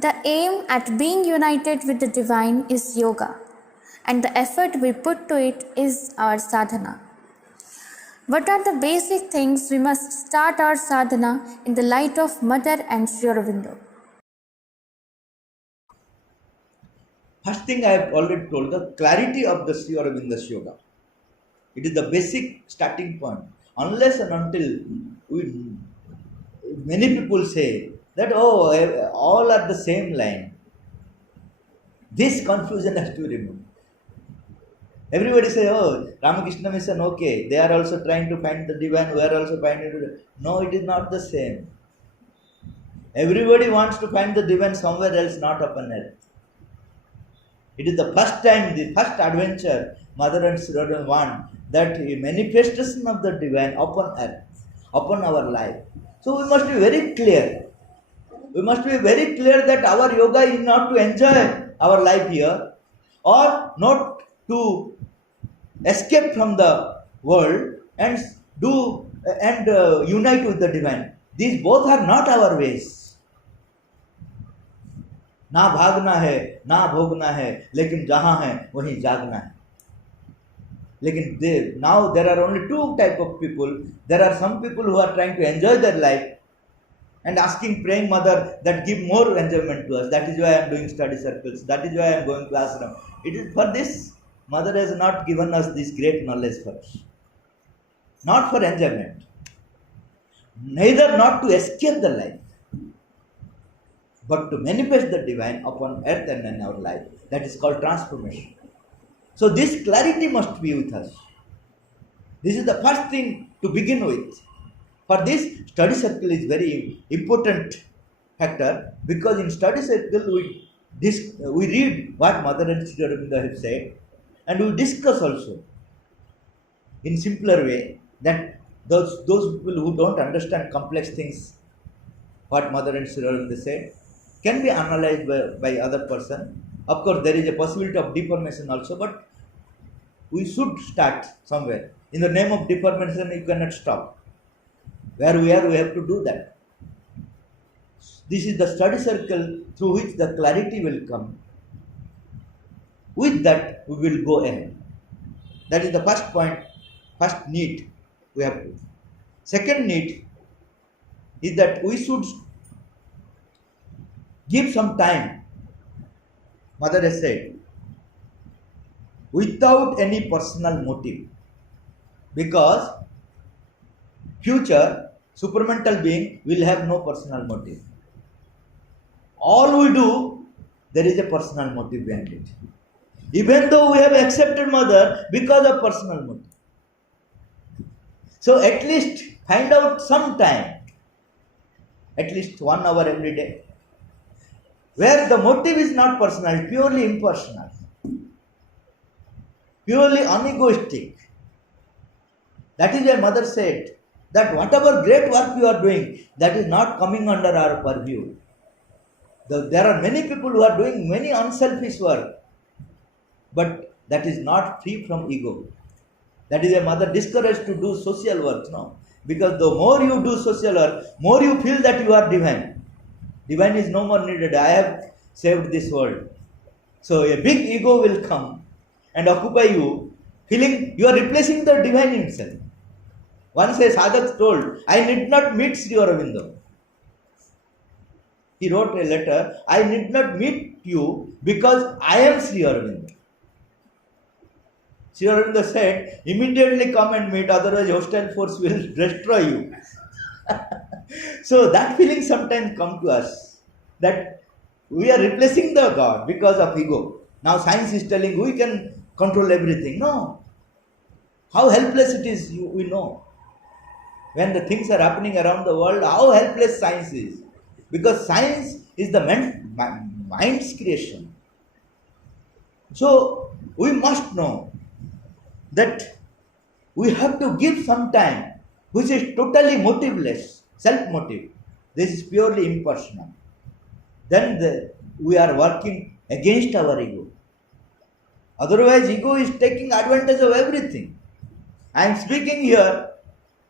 The aim at being united with the divine is yoga, and the effort we put to it is our sadhana. What are the basic things we must start our sadhana in the light of Mother and Sri Aurobindo? First thing I have already told, the clarity of the Sri Aurobindo's yoga. It is the basic starting point. Unless and until we, many people say that, oh, all are the same line. This confusion has to be removed. Everybody say, oh, Ramakrishna mission, okay. They are also trying to find the divine, we are also finding it. No, it is not the same. Everybody wants to find the divine somewhere else, not upon earth. It is the first time, the first adventure, Mother and Sri Aurobindo want that a manifestation of the divine upon earth, upon our life. So we must be very clear. We must be very clear that our yoga is not to enjoy our life here or not to escape from the world and do and unite with the divine. These both are not our ways. ना भागना है ना भोगना है लेकिन जहां है वहीं जागना है लेकिन now there are only two type of people. There are some people who are trying to enjoy their life and asking praying mother that give more enjoyment to us. That is why I am doing study circles, that is why I am going to ashram. It is for this mother has not given us this great knowledge for us, not for enjoyment, neither not to escape the life, but to manifest the divine upon earth and in our life. That is called transformation. So this clarity must be with us. This is the first thing to begin with. For this, study circle is very important factor, because in study circle we read what Mother and Sri Aurobindo have said, and we discuss also in simpler way that those people who don't understand complex things, what Mother and Sri Aurobindo said, can be analyzed by other person. Of course, there is a possibility of deformation also, but we should start somewhere. In the name of deformation, you cannot stop. Where we are, we have to do that. This is the study circle through which the clarity will come. With that, we will go ahead. That is the first point, first need we have to. Second need is that we should give some time. Mother has said, without any personal motive, because future supramental being will have no personal motive. All we do, there is a personal motive behind it. Even though we have accepted mother because of personal motive. So at least find out some time, at least 1 hour every day, where the motive is not personal, purely impersonal, purely unegoistic. That is why mother said that whatever great work you are doing, that is not coming under our purview. There are many people who are doing many unselfish work, but that is not free from ego. That is why mother discouraged to do social work, no? Because the more you do social work, more you feel that you are divine. Divine is no more needed. I have saved this world. So a big ego will come and occupy you, feeling you are replacing the divine himself. Once a sadhak told, I need not meet Sri Aurobindo. He wrote a letter, I need not meet you because I am Sri Aurobindo. Sri Aurobindo said, immediately come and meet, otherwise hostile force will destroy you. So that feeling sometimes comes to us, that we are replacing the God because of ego. Now science is telling we can control everything. No. How helpless it is, we know. When the things are happening around the world, how helpless science is. Because science is the mind's creation. So we must know that we have to give some time, which is totally motiveless, self-motive. This is purely impersonal. Then we are working against our ego. Otherwise, ego is taking advantage of everything. I am speaking here,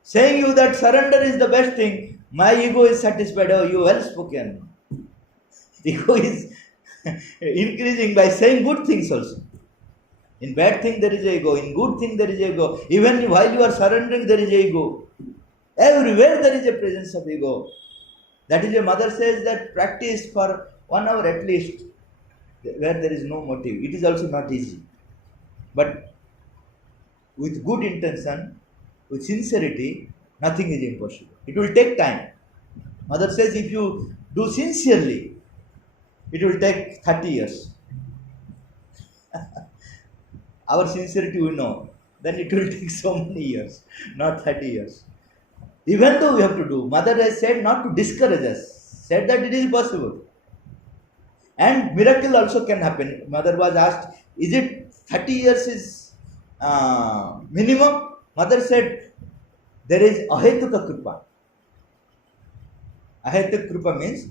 saying you that surrender is the best thing. My ego is satisfied. Oh, you well spoken. Ego is increasing by saying good things also. In bad thing there is ego, in good thing there is ego. Even while you are surrendering there is ego. Everywhere there is a presence of ego. That is why mother says that practice for 1 hour at least, where there is no motive. It is also not easy. But with good intention, with sincerity, nothing is impossible. It will take time. Mother says if you do sincerely, it will take 30 years. Our sincerity we know, then it will take so many years, not 30 years. Even though we have to do, Mother has said not to discourage us, said that it is possible. And miracle also can happen. Mother was asked, is it 30 years is minimum? Mother said, there is ahetuka kripa. Ahetuka kripa means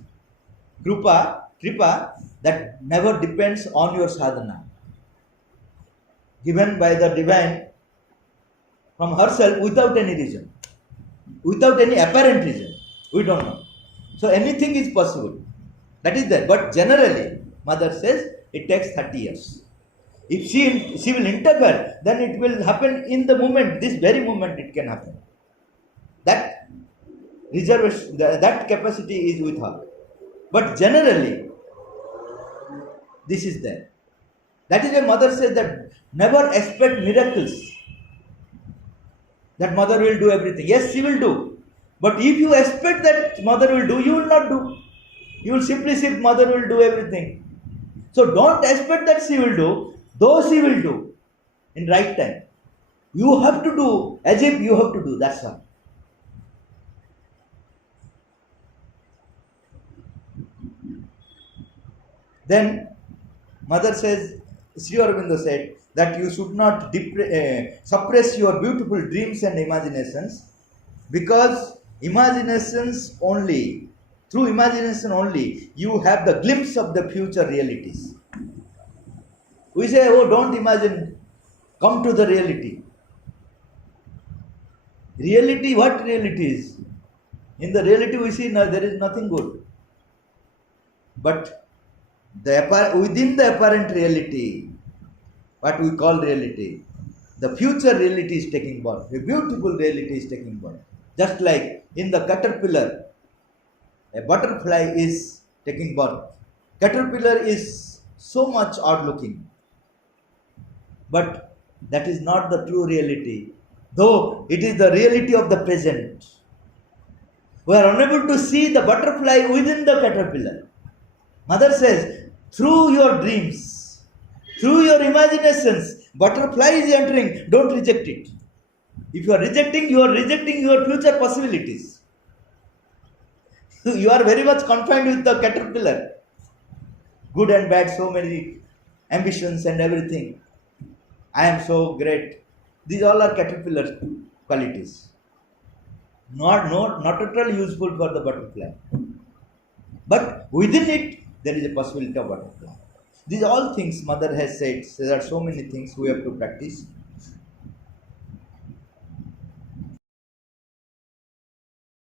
kripa that never depends on your sadhana. Given by the divine from herself without any reason, without any apparent reason. We don't know. So anything is possible. That is there. But generally, Mother says it takes 30 years. If she will interfere, then it will happen in the moment, this very moment it can happen. That reservation, that capacity is with her. But generally, this is there. That is why Mother says that never expect miracles. That Mother will do everything. Yes, she will do. But if you expect that Mother will do, you will not do. You will simply say Mother will do everything. So don't expect that she will do, though she will do in right time. You have to do as if you have to do. That's all. Then Mother says, Sri Aurobindo said that you should not suppress your beautiful dreams and imaginations, because imaginations only, through imagination only, you have the glimpse of the future realities. We say, oh, don't imagine, come to the reality. Reality, what reality is? In the reality we see no, there is nothing good. But within the apparent reality, what we call reality, the future reality is taking birth. A beautiful reality is taking birth. Just like in the caterpillar, a butterfly is taking birth. Caterpillar is so much odd looking. But that is not the true reality. Though it is the reality of the present. We are unable to see the butterfly within the caterpillar. Mother says, through your dreams, through your imaginations, butterfly is entering, don't reject it. If you are rejecting your future possibilities. You are very much confined with the caterpillar. Good and bad, so many ambitions and everything. I am so great. These all are caterpillar qualities. Not at all useful for the butterfly. But within it, there is a possibility of butterfly. These all things Mother has said. There are so many things we have to practice.